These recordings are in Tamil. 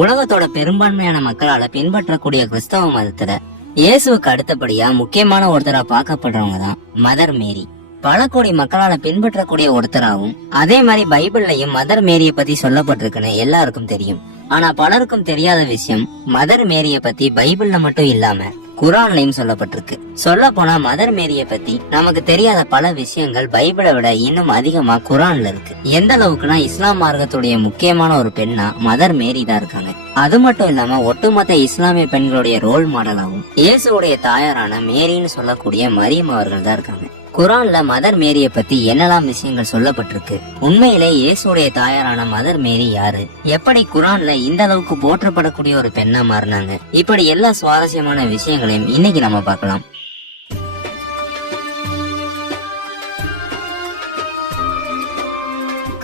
உலகத்தோட பெரும்பான்மையான மக்களால பின்பற்றக்கூடிய கிறிஸ்தவ மதத்துல இயேசுவுக்கு அடுத்தபடியா முக்கியமான ஒருத்தரா பார்க்கப்படுறவங்க தான் மதர் மேரி. பல கோடி மக்களால பின்பற்றக்கூடிய ஒருத்தராகவும் அதே மாதிரி பைபிள்லயும் மதர் மேரிய பத்தி சொல்லப்பட்டிருக்குன்னு எல்லாருக்கும் தெரியும். ஆனா பலருக்கும் தெரியாத விஷயம், மதர் மேரிய பத்தி பைபிள்ல மட்டும் இல்லாம குரான்லயும் சொல்லப்பட்டிருக்கு. சொல்ல போனா மதர் மேரிய பத்தி நமக்கு தெரியாத பல விஷயங்கள் பைபிளை விட இன்னும் அதிகமா குரான்ல இருக்கு. எந்த அளவுக்குன்னா இஸ்லாம் மார்க்கத்துடைய முக்கியமான ஒரு பெண்ணா மதர் மேரி தான் இருக்காங்க. அது மட்டும் இல்லாம ஒட்டுமொத்த இஸ்லாமிய பெண்களுடைய ரோல் மாடலாகவும் இயேசுடைய தாயாரான மேரின்னு சொல்லக்கூடிய மரியம் அவர்கள் தான் இருக்காங்க. குரான்ல மதர் மேரிய பத்தி என்னெல்லாம் விஷயங்கள் சொல்லப்பட்டிருக்கு, உண்மையிலே இயேசுடைய தாயாரான மதர் மேரி யாரு, எப்படி குரான்ல இந்த அளவுக்கு போற்றப்படக்கூடிய ஒரு பெண்ணா மாறினாங்க, இப்படி எல்லா சுவாரஸ்யமான விஷயங்களையும் இன்னைக்கு நம்ம பார்க்கலாம்.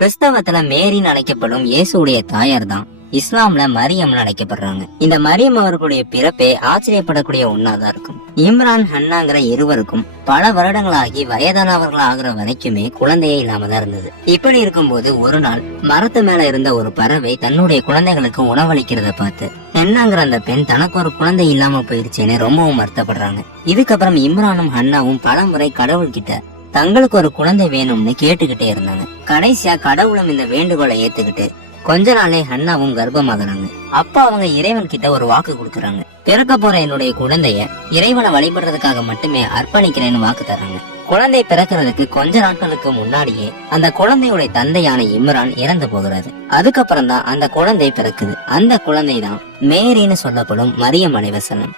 கிறிஸ்தவத்துல மேரின்னு அழைக்கப்படும் இயேசுடைய தாயார் தான் இஸ்லாம்ல மரியம் அழைக்கப்படுறாங்க. இந்த மரியம் அவர்களுடைய பிறப்பே ஆச்சரியப்படக்கூடிய ஒன்னாதான் இருக்கும். இம்ரான் ஹன்னாங்கிற இருவருக்கும் பல வருடங்களாகி வயதானவர்கள் ஆகிற வரைக்குமே குழந்தையே இல்லாம தான் இருந்தது. இப்படி இருக்கும்போது ஒரு நாள் மரத்து மேல இருந்த ஒரு பறவை தன்னுடைய குழந்தைகளுக்கு உணவளிக்கிறத பார்த்து ஹன்னாங்கிற அந்த பெண் தனக்கு ஒரு குழந்தை இல்லாம போயிருச்சேன்னு ரொம்பவும் வருத்தப்படுறாங்க. இதுக்கப்புறம் இம்ரானும் ஹன்னாவும் பல முறை கடவுள்கிட்ட தங்களுக்கு ஒரு குழந்தை வேணும்னு கேட்டுக்கிட்டே இருந்தாங்க. கடைசியா கடவுளும் இந்த வேண்டுகோளை ஏத்துக்கிட்டு கொஞ்ச நாளே ஹன்னாவும் கர்ப்பமாகறாங்க. அப்ப அவங்க இறைவன் கிட்ட ஒரு வாக்கு கொடுக்கறாங்க. பிறக்க போற என்னுடைய குழந்தைய இறைவனை வழிபடுறதுக்காக மட்டுமே அர்ப்பணிக்கிறேன்னு வாக்கு தராங்க. குழந்தை பிறக்கிறதுக்கு கொஞ்ச நாட்களுக்கு முன்னாடியே அந்த குழந்தையுடைய தந்தையான இம்ரான் இறந்து போகிறாரு. அதுக்கப்புறம் தான் அந்த குழந்தை பிறக்குது. அந்த குழந்தை தான் மேரின்னு சொல்லப்படும் மரியம் அலைஹிஸ்ஸலாம்.